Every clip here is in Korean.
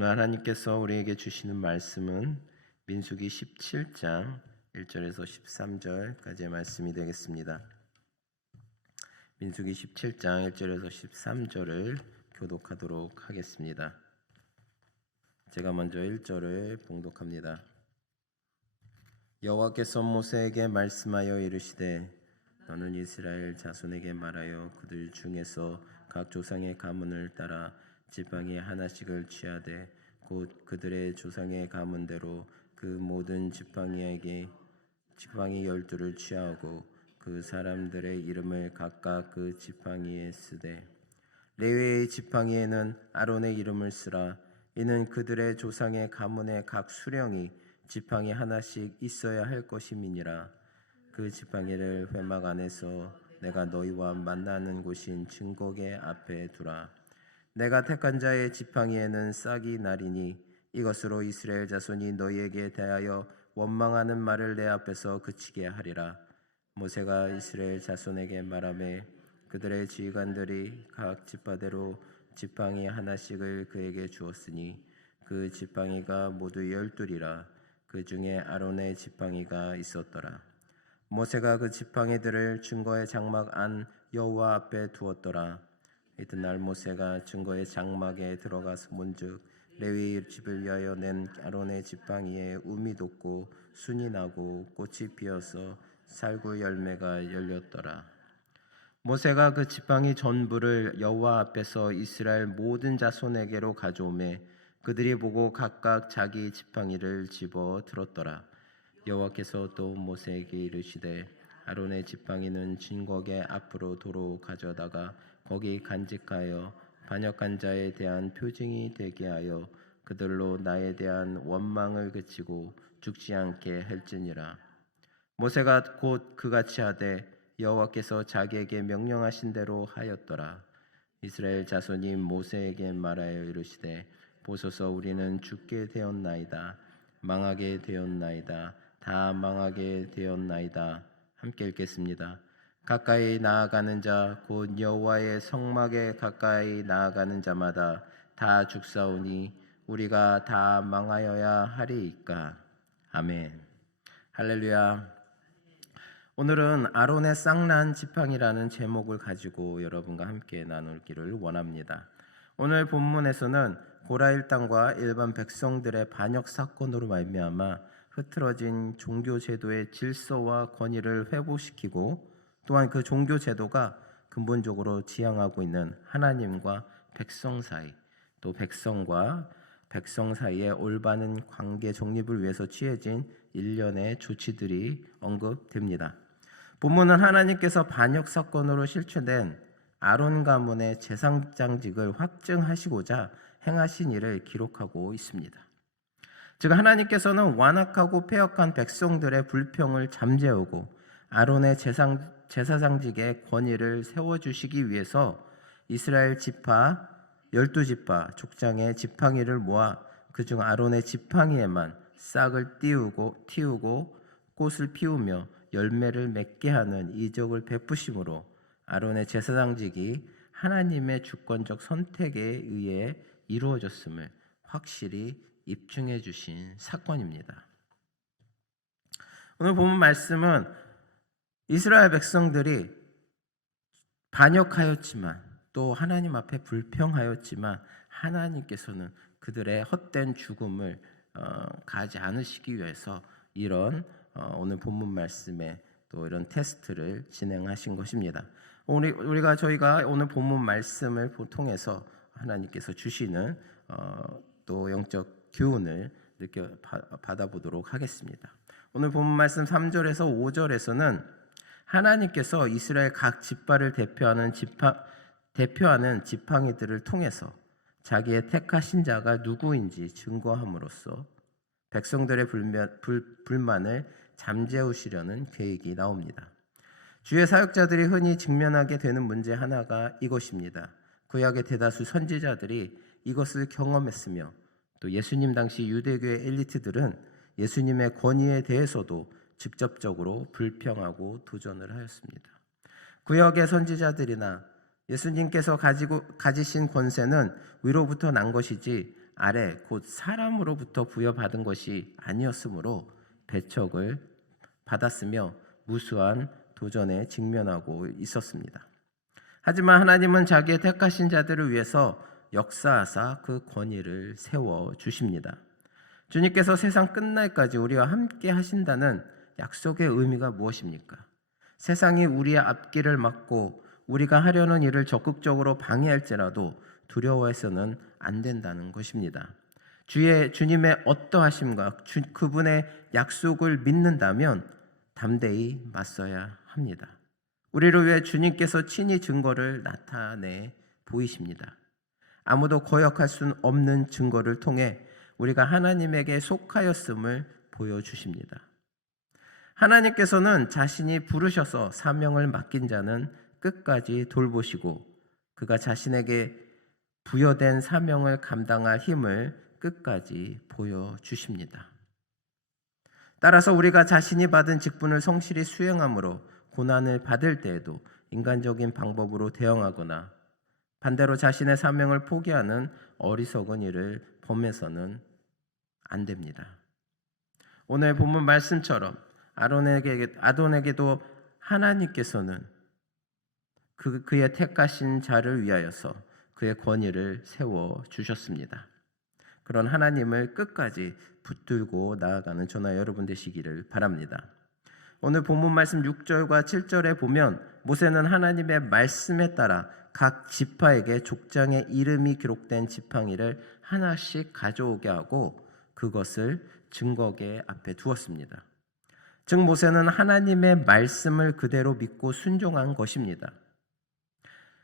오늘 하나님께서 우리에게 주시는 말씀은 민수기 17장 1절에서 13절까지의 말씀이 되겠습니다. 민수기 17장 1절에서 13절을 교독하도록 하겠습니다. 제가 먼저 1절을 봉독합니다. 여호와께서 모세에게 말씀하여 이르시되 너는 이스라엘 자손에게 말하여 그들 중에서 각 조상의 가문을 따라 지팡이 하나씩을 취하되 곧 그들의 조상의 가문대로 그 모든 지팡이에게 지팡이 12를 취하고 그 사람들의 이름을 각각 그 지팡이에 쓰되 레위의 지팡이에는 아론의 이름을 쓰라. 이는 그들의 조상의 가문의 각 수령이 지팡이 하나씩 있어야 할 것임이니라. 그 지팡이를 회막 안에서 내가 너희와 만나는 곳인 증거계 앞에 두라. 내가 택한 자의 지팡이에는 싹이 나리니 이것으로 이스라엘 자손이 너희에게 대하여 원망하는 말을 내 앞에서 그치게 하리라. 모세가 이스라엘 자손에게 말하매 그들의 지휘관들이 각 지파대로 지팡이 하나씩을 그에게 주었으니 그 지팡이가 모두 12이라. 그 중에 아론의 지팡이가 있었더라. 모세가 그 지팡이들을 증거의 장막 안 여호와 앞에 두었더라. 이튿날 모세가 증거의 장막에 들어가서 본즉 레위 집을 위하여 낸 아론의 지팡이에 움이 돋고 순이 나고 꽃이 피어서 살구 열매가 열렸더라. 모세가 그 지팡이 전부를 여호와 앞에서 이스라엘 모든 자손에게로 가져오매 그들이 보고 각각 자기 지팡이를 집어 들었더라. 여호와께서 또 모세에게 이르시되 아론의 지팡이는 진거계 앞으로 도로 가져다가 거기 간직하여 반역한 자에 대한 표징이 되게 하여 그들로 나에 대한 원망을 그치고 죽지 않게 할지니라. 모세가 곧 그같이 하되 여호와께서 자기에게 명령하신 대로 하였더라. 이스라엘 자손이 모세에게 말하여 이르시되 보소서 우리는 죽게 되었나이다. 망하게 되었나이다. 다 망하게 되었나이다. 함께 읽겠습니다. 가까이 나아가는 자 곧 여호와의 성막에 가까이 나아가는 자마다 다 죽사오니 우리가 다 망하여야 하리이까. 아멘. 할렐루야. 오늘은 아론의 쌍난 지팡이라는 제목을 가지고 여러분과 함께 나누기를 원합니다. 오늘 본문에서는 고라 일당과 일반 백성들의 반역 사건으로 말미암아 흐트러진 종교 제도의 질서와 권위를 회복시키고 또한 그 종교 제도가 근본적으로 지향하고 있는 하나님과 백성 사이, 또 백성과 백성 사이의 올바른 관계 정립을 위해서 취해진 일련의 조치들이 언급됩니다. 본문은 하나님께서 반역 사건으로 실추된 아론 가문의 제사장직을 확증하시고자 행하신 일을 기록하고 있습니다. 즉 하나님께서는 완악하고 패역한 백성들의 불평을 잠재우고 아론의 제사장직의 권위를 세워주시기 위해서 이스라엘 지파 12지파 족장의 지팡이를 모아 그중 아론의 지팡이에만 싹을 틔우고 꽃을 피우며 열매를 맺게 하는 이적을 베푸심으로 아론의 제사장직이 하나님의 주권적 선택에 의해 이루어졌음을 확실히 입증해 주신 사건입니다. 오늘 본문 말씀은 이스라엘 백성들이 반역하였지만 또 하나님 앞에 불평하였지만 하나님께서는 그들의 헛된 죽음을 가지 않으시기 위해서 이런 오늘 본문 말씀에 또 이런 테스트를 진행하신 것입니다. 저희가 오늘 본문 말씀을 통해서 하나님께서 주시는 또 영적 교훈을 받아보도록 하겠습니다. 오늘 본문 말씀 3절에서 5절에서는 하나님께서 이스라엘 각 지파를 대표하는 지팡이들을 통해서 자기의 택하신 자가 누구인지 증거함으로써 백성들의 불만을 잠재우시려는 계획이 나옵니다. 주의 사역자들이 흔히 직면하게 되는 문제 하나가 이것입니다. 구약의 대다수 선지자들이 이것을 경험했으며 또 예수님 당시 유대교의 엘리트들은 예수님의 권위에 대해서도 직접적으로 불평하고 도전을 하였습니다. 구약의 선지자들이나 예수님께서 가지신 권세는 위로부터 난 것이지 아래 곧 사람으로부터 부여받은 것이 아니었으므로 배척을 받았으며 무수한 도전에 직면하고 있었습니다. 하지만 하나님은 자기의 택하신 자들을 위해서 역사하사 그 권위를 세워 주십니다. 주님께서 세상 끝날까지 우리와 함께 하신다는 약속의 의미가 무엇입니까? 세상이 우리의 앞길을 막고 우리가 하려는 일을 적극적으로 방해할지라도 두려워해서는 안 된다는 것입니다. 주님의 어떠하심과 그분의 약속을 믿는다면 담대히 맞서야 합니다. 우리를 위해 주님께서 친히 증거를 나타내 보이십니다. 아무도 거역할 수 없는 증거를 통해 우리가 하나님에게 속하였음을 보여주십니다. 하나님께서는 자신이 부르셔서 사명을 맡긴 자는 끝까지 돌보시고 그가 자신에게 부여된 사명을 감당할 힘을 끝까지 보여주십니다. 따라서 우리가 자신이 받은 직분을 성실히 수행함으로 고난을 받을 때에도 인간적인 방법으로 대응하거나 반대로 자신의 사명을 포기하는 어리석은 일을 범해서는 안 됩니다. 오늘 본문 말씀처럼 아돈에게도 하나님께서는 그의 택하신 자를 위하여서 그의 권위를 세워 주셨습니다. 그런 하나님을 끝까지 붙들고 나아가는 저나 여러분 되시기를 바랍니다. 오늘 본문 말씀 6절과 7절에 보면 모세는 하나님의 말씀에 따라 각 지파에게 족장의 이름이 기록된 지팡이를 하나씩 가져오게 하고 그것을 증거계 앞에 두었습니다. 즉 모세는 하나님의 말씀을 그대로 믿고 순종한 것입니다.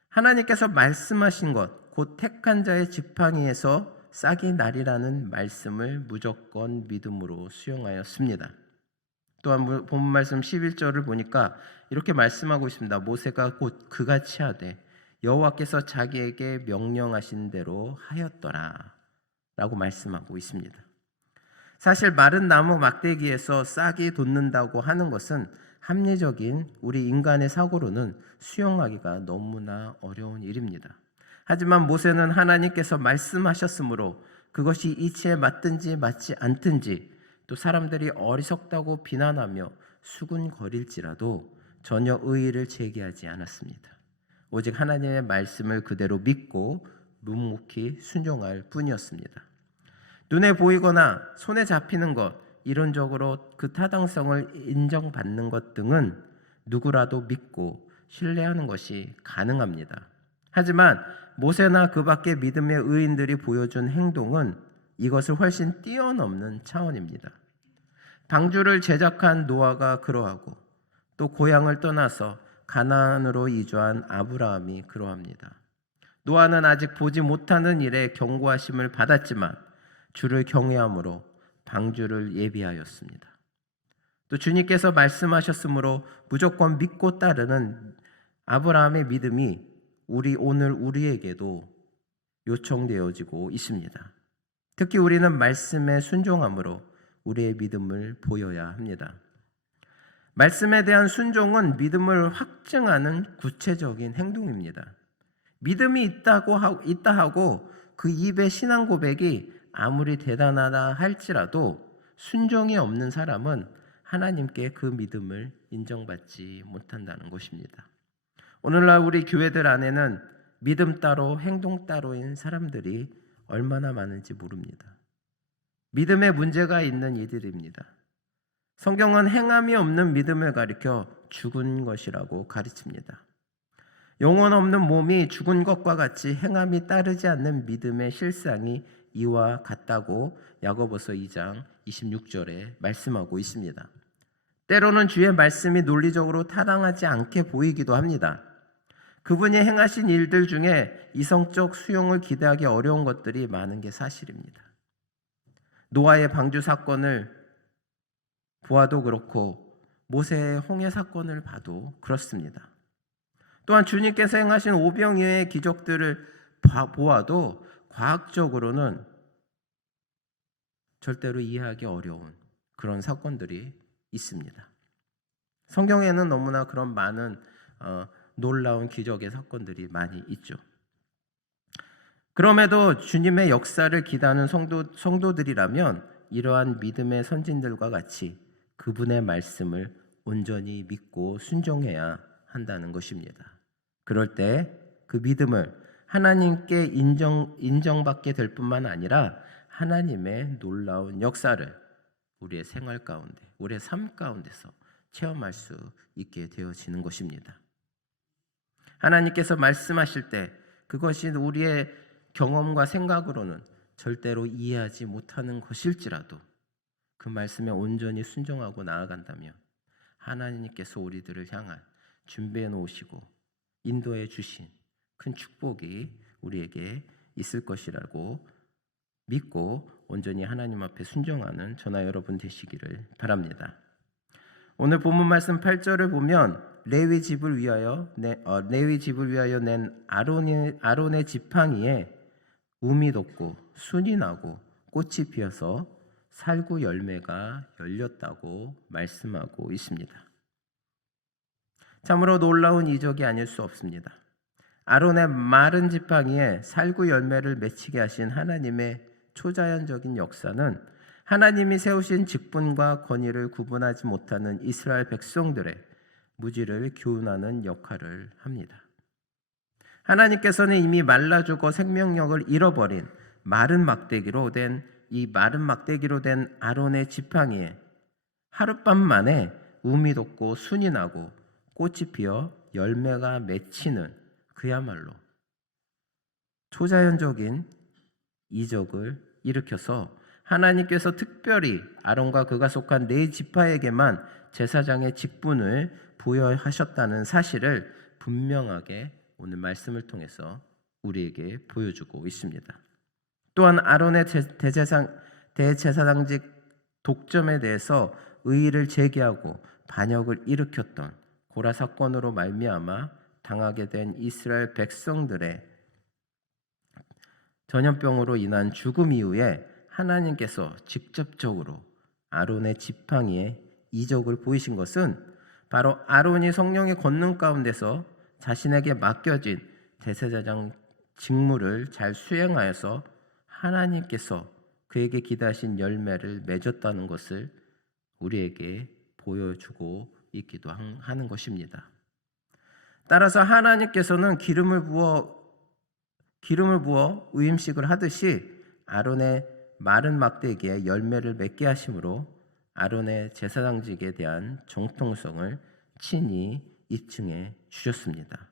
하나님께서 말씀하신 것, 곧 택한 자의 지팡이에서 싹이 나리라는 말씀을 무조건 믿음으로 수용하였습니다. 또한 본문 말씀 11절을 보니까 이렇게 말씀하고 있습니다. 모세가 곧 그같이 하되 여호와께서 자기에게 명령하신 대로 하였더라 라고 말씀하고 있습니다. 사실 마른 나무 막대기에서 싹이 돋는다고 하는 것은 합리적인 우리 인간의 사고로는 수용하기가 너무나 어려운 일입니다. 하지만 모세는 하나님께서 말씀하셨으므로 그것이 이치에 맞든지 맞지 않든지 또 사람들이 어리석다고 비난하며 수군거릴지라도 전혀 의의를 제기하지 않았습니다. 오직 하나님의 말씀을 그대로 믿고 묵묵히 순종할 뿐이었습니다. 눈에 보이거나 손에 잡히는 것, 이론적으로 그 타당성을 인정받는 것 등은 누구라도 믿고 신뢰하는 것이 가능합니다. 하지만 모세나 그 밖의 믿음의 의인들이 보여준 행동은 이것을 훨씬 뛰어넘는 차원입니다. 방주를 제작한 노아가 그러하고 또 고향을 떠나서 가나안으로 이주한 아브라함이 그러합니다. 노아는 아직 보지 못하는 일에 경고하심을 받았지만 주를 경외함으로 방주를 예비하였습니다. 또 주님께서 말씀하셨으므로 무조건 믿고 따르는 아브라함의 믿음이 오늘 우리에게도 요청되어지고 있습니다. 특히 우리는 말씀에 순종함으로 우리의 믿음을 보여야 합니다. 말씀에 대한 순종은 믿음을 확증하는 구체적인 행동입니다. 믿음이 있다 하고 그 입의 신앙 고백이 아무리 대단하다 할지라도 순종이 없는 사람은 하나님께 그 믿음을 인정받지 못한다는 것입니다. 오늘날 우리 교회들 안에는 믿음 따로 행동 따로인 사람들이 얼마나 많은지 모릅니다. 믿음에 문제가 있는 이들입니다. 성경은 행함이 없는 믿음을 가리켜 죽은 것이라고 가르칩니다. 영혼 없는 몸이 죽은 것과 같이 행함이 따르지 않는 믿음의 실상이 이와 같다고 야고보서 2장 26절에 말씀하고 있습니다. 때로는 주의 말씀이 논리적으로 타당하지 않게 보이기도 합니다. 그분이 행하신 일들 중에 이성적 수용을 기대하기 어려운 것들이 많은 게 사실입니다. 노아의 방주 사건을 보아도 그렇고 모세의 홍해 사건을 봐도 그렇습니다. 또한 주님께서 행하신 오병이어의 기적들을 보아도 과학적으로는 절대로 이해하기 어려운 그런 사건들이 있습니다. 성경에는 너무나 그런 많은 놀라운 기적의 사건들이 많이 있죠. 그럼에도 주님의 역사를 기다하는 성도들이라면 이러한 믿음의 선진들과 같이 그분의 말씀을 온전히 믿고 순종해야 한다는 것입니다. 그럴 때 그 믿음을 하나님께 인정받게 될 뿐만 아니라 하나님의 놀라운 역사를 우리의 생활 가운데, 우리의 삶 가운데서 체험할 수 있게 되어지는 것입니다. 하나님께서 말씀하실 때 그것이 우리의 경험과 생각으로는 절대로 이해하지 못하는 것일지라도 그 말씀에 온전히 순종하고 나아간다면 하나님께서 우리들을 향한 준비해 놓으시고 인도해 주신 큰 축복이 우리에게 있을 것이라고 믿고 온전히 하나님 앞에 순종하는 저나 여러분 되시기를 바랍니다. 오늘 본문 말씀 8절을 보면 레위 집을 위하여 낸 아론의 지팡이에 움이 돋고 순이 나고 꽃이 피어서 살구 열매가 열렸다고 말씀하고 있습니다. 참으로 놀라운 이적이 아닐 수 없습니다. 아론의 마른 지팡이에 살구 열매를 맺히게 하신 하나님의 초자연적인 역사는 하나님이 세우신 직분과 권위를 구분하지 못하는 이스라엘 백성들의 무지를 교훈하는 역할을 합니다. 하나님께서는 이미 말라 죽어 생명력을 잃어버린 마른 막대기로 된 아론의 지팡이에 하룻밤 만에 움이 돋고 순이 나고 꽃이 피어 열매가 맺히는 그야말로 초자연적인 이적을 일으켜서 하나님께서 특별히 아론과 그가 속한 네 지파에게만 제사장의 직분을 부여하셨다는 사실을 분명하게 오늘 말씀을 통해서 우리에게 보여주고 있습니다. 또한 아론의 대제사장직 독점에 대해서 의의를 제기하고 반역을 일으켰던 고라 사건으로 말미암아 당하게 된 이스라엘 백성들의 전염병으로 인한 죽음 이후에 하나님께서 직접적으로 아론의 지팡이에 이적을 보이신 것은 바로 아론이 성령의 권능 가운데서 자신에게 맡겨진 대제사장 직무를 잘 수행하여서 하나님께서 그에게 기대하신 열매를 맺었다는 것을 우리에게 보여주고 있기도 하는 것입니다. 따라서 하나님께서는 기름을 부어 위임식을 하듯이 아론의 마른 막대기에 열매를 맺게 하심으로 아론의 제사장직에 대한 정통성을 친히 입증해 주셨습니다.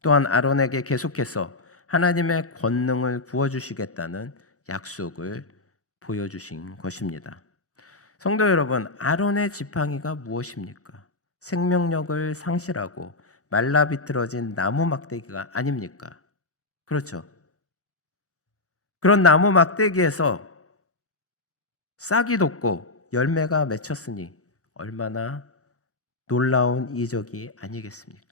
또한 아론에게 계속해서 하나님의 권능을 부어주시겠다는 약속을 보여주신 것입니다. 성도 여러분, 아론의 지팡이가 무엇입니까? 생명력을 상실하고 말라 비틀어진 나무 막대기가 아닙니까? 그렇죠. 그런 나무 막대기에서 싹이 돋고 열매가 맺혔으니 얼마나 놀라운 이적이 아니겠습니까?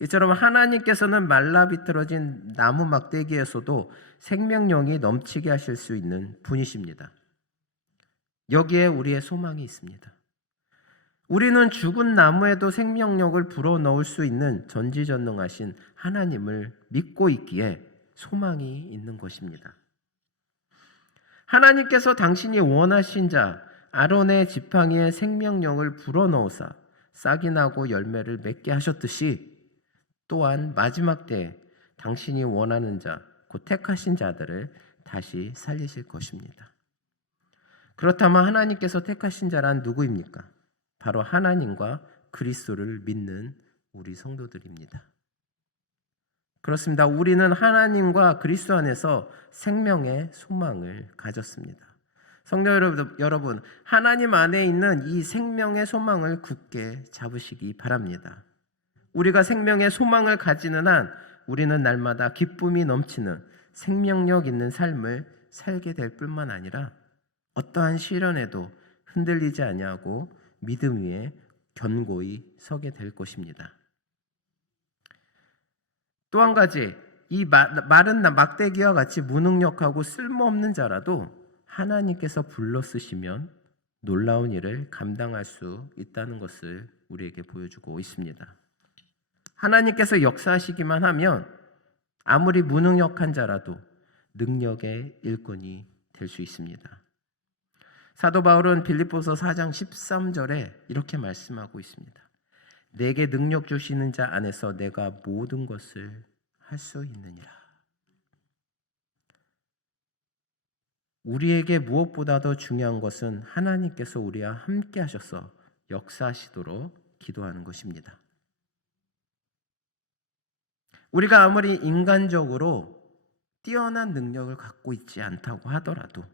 이처럼 하나님께서는 말라 비틀어진 나무 막대기에서도 생명력이 넘치게 하실 수 있는 분이십니다. 여기에 우리의 소망이 있습니다. 우리는 죽은 나무에도 생명력을 불어넣을 수 있는 전지전능하신 하나님을 믿고 있기에 소망이 있는 것입니다. 하나님께서 당신이 원하신 자 아론의 지팡이에 생명력을 불어넣으사 싹이 나고 열매를 맺게 하셨듯이 또한 마지막 때에 당신이 원하는 자, 곧 택하신 자들을 다시 살리실 것입니다. 그렇다면 하나님께서 택하신 자란 누구입니까? 바로 하나님과 그리스도를 믿는 우리 성도들입니다. 그렇습니다. 우리는 하나님과 그리스도 안에서 생명의 소망을 가졌습니다. 성도 여러분, 하나님 안에 있는 이 생명의 소망을 굳게 잡으시기 바랍니다. 우리가 생명의 소망을 가지는 한 우리는 날마다 기쁨이 넘치는 생명력 있는 삶을 살게 될 뿐만 아니라 어떠한 시련에도 흔들리지 아니하고 믿음 위에 견고히 서게 될 것입니다. 또 한 가지, 이 마른 막대기와 같이 무능력하고 쓸모없는 자라도 하나님께서 불러 쓰시면 놀라운 일을 감당할 수 있다는 것을 우리에게 보여주고 있습니다. 하나님께서 역사하시기만 하면 아무리 무능력한 자라도 능력의 일꾼이 될 수 있습니다. 사도 바울은 빌립보서 4장 13절에 이렇게 말씀하고 있습니다. 내게 능력 주시는 자 안에서 내가 모든 것을 할 수 있느니라. 우리에게 무엇보다 더 중요한 것은 하나님께서 우리와 함께 하셔서 역사하시도록 기도하는 것입니다. 우리가 아무리 인간적으로 뛰어난 능력을 갖고 있지 않다고 하더라도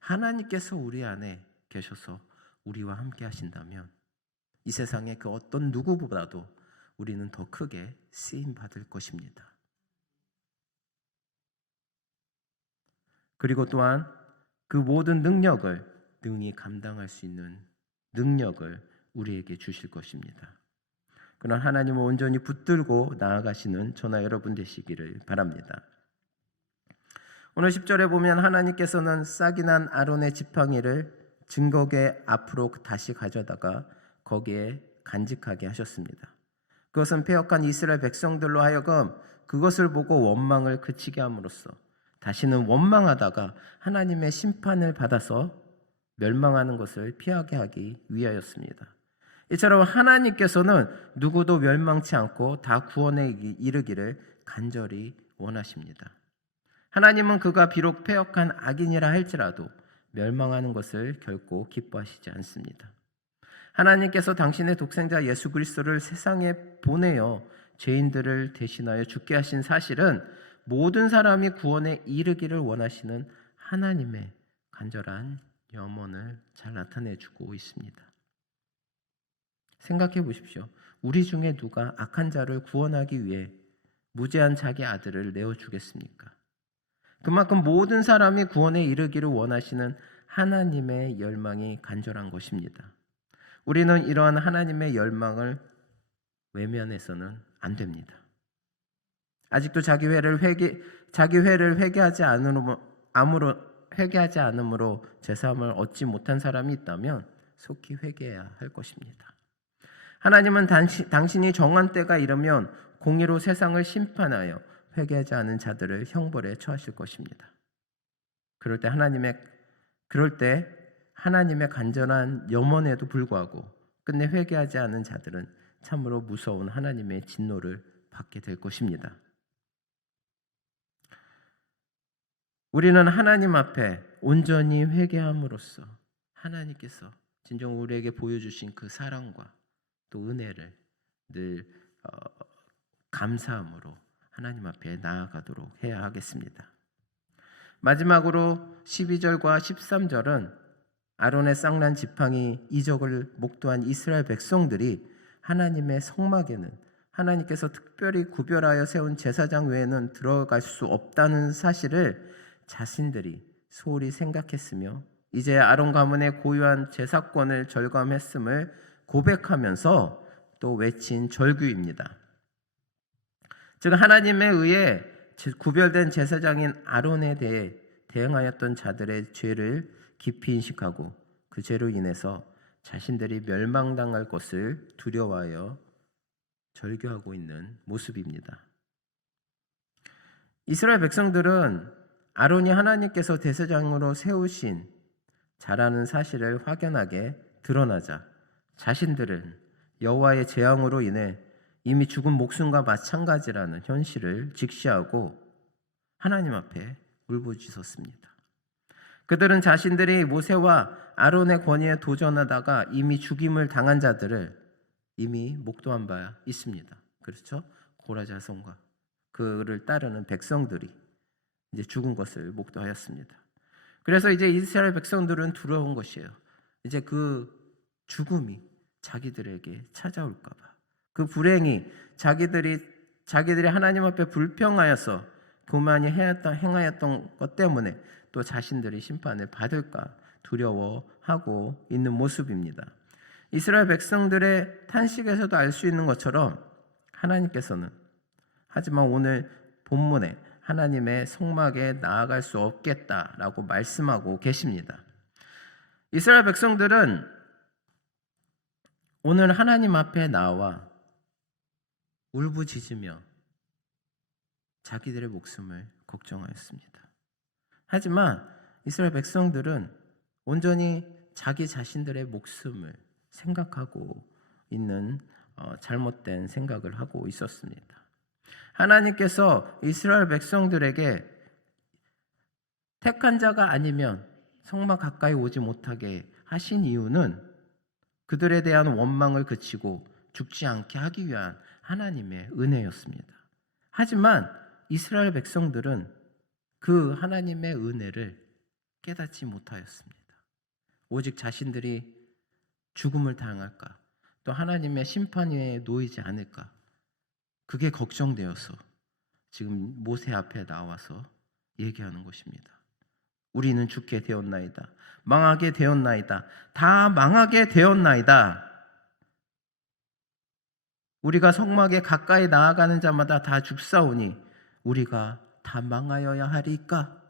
하나님께서 우리 안에 계셔서 우리와 함께 하신다면 이 세상의 그 어떤 누구보다도 우리는 더 크게 쓰임 받을 것입니다. 그리고 또한 그 모든 능력을 능히 감당할 수 있는 능력을 우리에게 주실 것입니다. 그런 하나님을 온전히 붙들고 나아가시는 저나 여러분 되시기를 바랍니다. 오늘 10절에 보면 하나님께서는 싹이 난 아론의 지팡이를 증거궤 앞으로 다시 가져다가 거기에 간직하게 하셨습니다. 그것은 패역한 이스라엘 백성들로 하여금 그것을 보고 원망을 그치게 함으로써 다시는 원망하다가 하나님의 심판을 받아서 멸망하는 것을 피하게 하기 위하였습니다. 이처럼 하나님께서는 누구도 멸망치 않고 다 구원에 이르기를 간절히 원하십니다. 하나님은 그가 비록 패역한 악인이라 할지라도 멸망하는 것을 결코 기뻐하시지 않습니다. 하나님께서 당신의 독생자 예수 그리스도를 세상에 보내어 죄인들을 대신하여 죽게 하신 사실은 모든 사람이 구원에 이르기를 원하시는 하나님의 간절한 염원을 잘 나타내주고 있습니다. 생각해 보십시오. 우리 중에 누가 악한 자를 구원하기 위해 무죄한 자기 아들을 내어주겠습니까? 그만큼 모든 사람이 구원에 이르기를 원하시는 하나님의 열망이 간절한 것입니다. 우리는 이러한 하나님의 열망을 외면해서는 안 됩니다. 아직도 자기 회를 회개하지 않음으로 제사함을 얻지 못한 사람이 있다면 속히 회개해야 할 것입니다. 하나님은 당신이 정한 때가 이르면 공의로 세상을 심판하여 회개하지 않은 자들을 형벌에 처하실 것입니다. 그럴 때 하나님의 간절한 염원에도 불구하고 끝내 회개하지 않은 자들은 참으로 무서운 하나님의 진노를 받게 될 것입니다. 우리는 하나님 앞에 온전히 회개함으로써 하나님께서 진정 우리에게 보여주신 그 사랑과 또 은혜를 늘 감사함으로 하나님 앞에 나아가도록 해야 하겠습니다. 마지막으로 12절과 13절은 아론의 쌍난 지팡이 이적을 목도한 이스라엘 백성들이 하나님의 성막에는 하나님께서 특별히 구별하여 세운 제사장 외에는 들어갈 수 없다는 사실을 자신들이 소홀히 생각했으며 이제 아론 가문의 고유한 제사권을 절감했음을 고백하면서 또 외친 절규입니다. 즉 하나님에 의해 구별된 제사장인 아론에 대해 대응하였던 자들의 죄를 깊이 인식하고 그 죄로 인해서 자신들이 멸망당할 것을 두려워하여 절규하고 있는 모습입니다. 이스라엘 백성들은 아론이 하나님께서 대제사장으로 세우신 자라는 사실을 확연하게 드러나자 자신들은 여호와의 재앙으로 인해 이미 죽은 목숨과 마찬가지라는 현실을 직시하고 하나님 앞에 울부짖었습니다. 그들은 자신들이 모세와 아론의 권위에 도전하다가 이미 죽임을 당한 자들을 이미 목도한 바 있습니다. 그렇죠? 고라 자손과 그를 따르는 백성들이 이제 죽은 것을 목도하였습니다. 그래서 이제 이스라엘 백성들은 두려운 것이에요. 이제 그 죽음이 자기들에게 찾아올까 봐. 그 불행이 자기들이 하나님 앞에 불평하여서 그만이 행하였던 것 때문에 또 자신들이 심판을 받을까 두려워하고 있는 모습입니다. 이스라엘 백성들의 탄식에서도 알 수 있는 것처럼 하나님께서는 하지만 오늘 본문에 하나님의 성막에 나아갈 수 없겠다라고 말씀하고 계십니다. 이스라엘 백성들은 오늘 하나님 앞에 나와 울부짖으며 자기들의 목숨을 걱정하였습니다. 하지만 이스라엘 백성들은 온전히 자기 자신들의 목숨을 생각하고 있는 잘못된 생각을 하고 있었습니다. 하나님께서 이스라엘 백성들에게 택한 자가 아니면 성막 가까이 오지 못하게 하신 이유는 그들에 대한 원망을 그치고 죽지 않게 하기 위한 하나님의 은혜였습니다. 하지만 이스라엘 백성들은 그 하나님의 은혜를 깨닫지 못하였습니다. 오직 자신들이 죽음을 당할까, 또 하나님의 심판에 놓이지 않을까, 그게 걱정되어서 지금 모세 앞에 나와서 얘기하는 것입니다. 우리는 죽게 되었나이다. 망하게 되었나이다. 다 망하게 되었나이다. 우리가 성막에 가까이 나아가는 자마다 다 죽사오니 우리가 다 망하여야 하리까?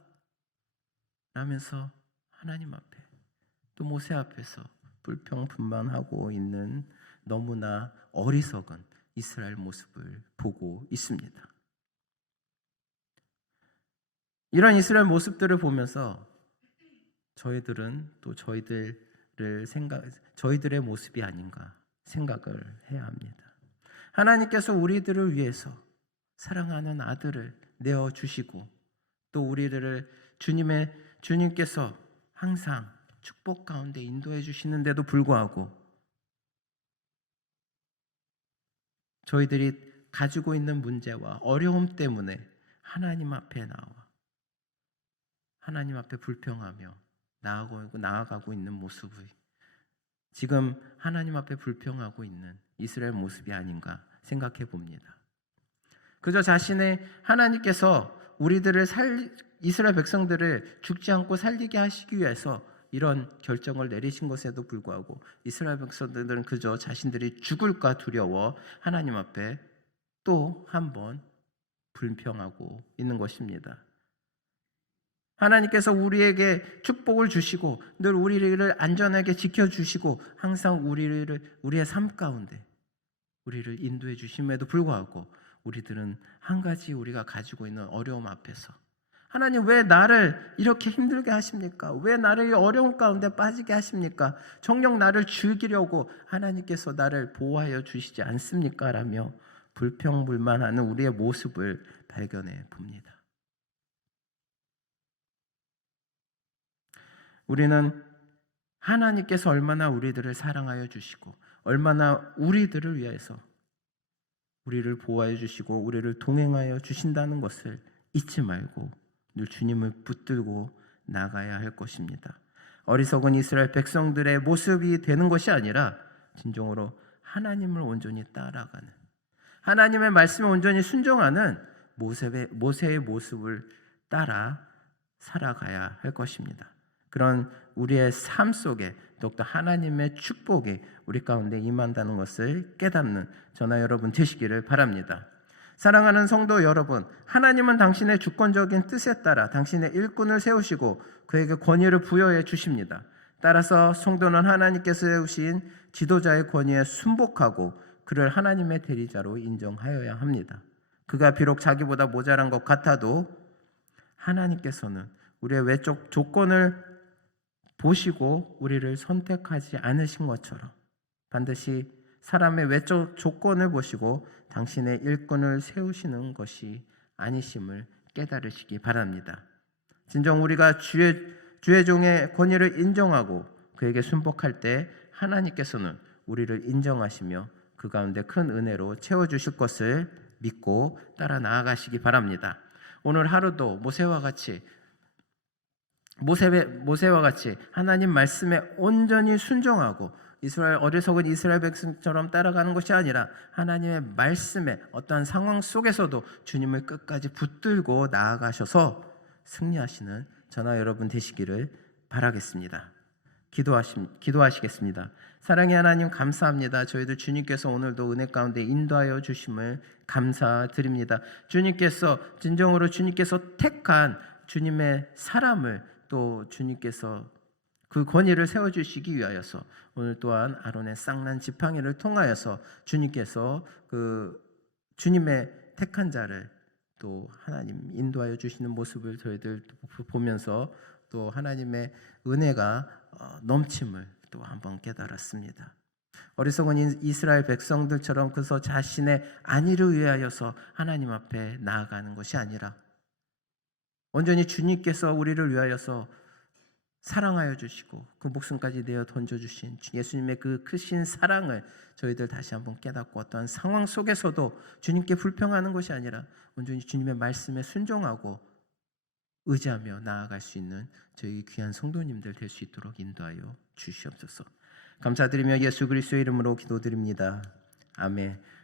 라면서 하나님 앞에 또 모세 앞에서 불평불만하고 있는 너무나 어리석은 이스라엘 모습을 보고 있습니다. 이런 이스라엘 모습들을 보면서 저희들은 또 저희들의 모습이 아닌가 생각을 해야 합니다. 하나님께서 우리들을 위해서 사랑하는 아들을 내어 주시고 또 우리들을 주님께서 항상 축복 가운데 인도해 주시는데도 불구하고 저희들이 가지고 있는 문제와 어려움 때문에 하나님 앞에 나와 하나님 앞에 불평하며 나아가고 있는 모습이 지금 하나님 앞에 불평하고 있는 이스라엘 모습이 아닌가 생각해 봅니다. 그저 자신의 하나님께서 이스라엘 백성들을 죽지 않고 살리게 하시기 위해서 이런 결정을 내리신 것에도 불구하고 이스라엘 백성들은 그저 자신들이 죽을까 두려워 하나님 앞에 또 한 번 불평하고 있는 것입니다. 하나님께서 우리에게 축복을 주시고 늘 우리를 안전하게 지켜주시고 항상 우리의 삶 가운데 우리를 인도해 주심에도 불구하고 우리들은 한 가지 우리가 가지고 있는 어려움 앞에서 하나님 왜 나를 이렇게 힘들게 하십니까? 왜 나를 이 어려움 가운데 빠지게 하십니까? 정녕 나를 죽이려고 하나님께서 나를 보호하여 주시지 않습니까? 라며 불평불만하는 우리의 모습을 발견해 봅니다. 우리는 하나님께서 얼마나 우리들을 사랑하여 주시고 얼마나 우리들을 위해서 우리를 보호하여 주시고 우리를 동행하여 주신다는 것을 잊지 말고 늘 주님을 붙들고 나가야 할 것입니다. 어리석은 이스라엘 백성들의 모습이 되는 것이 아니라 진정으로 하나님을 온전히 따라가는 하나님의 말씀에 온전히 순종하는 모세의 모습을 따라 살아가야 할 것입니다. 그런 우리의 삶 속에 더욱더 하나님의 축복이 우리 가운데 임한다는 것을 깨닫는 저나 여러분 되시기를 바랍니다. 사랑하는 성도 여러분, 하나님은 당신의 주권적인 뜻에 따라 당신의 일꾼을 세우시고 그에게 권위를 부여해 주십니다. 따라서 성도는 하나님께서 세우신 지도자의 권위에 순복하고 그를 하나님의 대리자로 인정하여야 합니다. 그가 비록 자기보다 모자란 것 같아도 하나님께서는 우리의 외적 조건을 보시고 우리를 선택하지 않으신 것처럼 반드시 사람의 외적 조건을 보시고 당신의 일꾼을 세우시는 것이 아니심을 깨달으시기 바랍니다. 진정 우리가 주의 종의 권위를 인정하고 그에게 순복할 때 하나님께서는 우리를 인정하시며 그 가운데 큰 은혜로 채워주실 것을 믿고 따라 나아가시기 바랍니다. 오늘 하루도 모세와 같이 하나님 말씀에 온전히 순종하고 어리석은 이스라엘 백성처럼 따라가는 것이 아니라 하나님의 말씀에 어떠한 상황 속에서도 주님을 끝까지 붙들고 나아가셔서 승리하시는 저나 여러분 되시기를 바라겠습니다. 기도하시겠습니다. 사랑의 하나님 감사합니다. 저희들 주님께서 오늘도 은혜 가운데 인도하여 주심을 감사드립니다. 진정으로 주님께서 택한 주님의 사람을 또 주님께서 그 권위를 세워주시기 위하여서 오늘 또한 아론의 쌍난 지팡이를 통하여서 주님께서 그 주님의 택한 자를 또 하나님 인도하여 주시는 모습을 저희들 보면서 또 하나님의 은혜가 넘침을 또 한번 깨달았습니다. 어리석은 이스라엘 백성들처럼 그저 자신의 안위를 위하여서 하나님 앞에 나아가는 것이 아니라 온전히 주님께서 우리를 위하여서 사랑하여 주시고 그 목숨까지 내어 던져주신 예수님의 그 크신 사랑을 저희들 다시 한번 깨닫고 어떠한 상황 속에서도 주님께 불평하는 것이 아니라 온전히 주님의 말씀에 순종하고 의지하며 나아갈 수 있는 저희 귀한 성도님들 될 수 있도록 인도하여 주시옵소서. 감사드리며 예수 그리스도의 이름으로 기도드립니다. 아멘.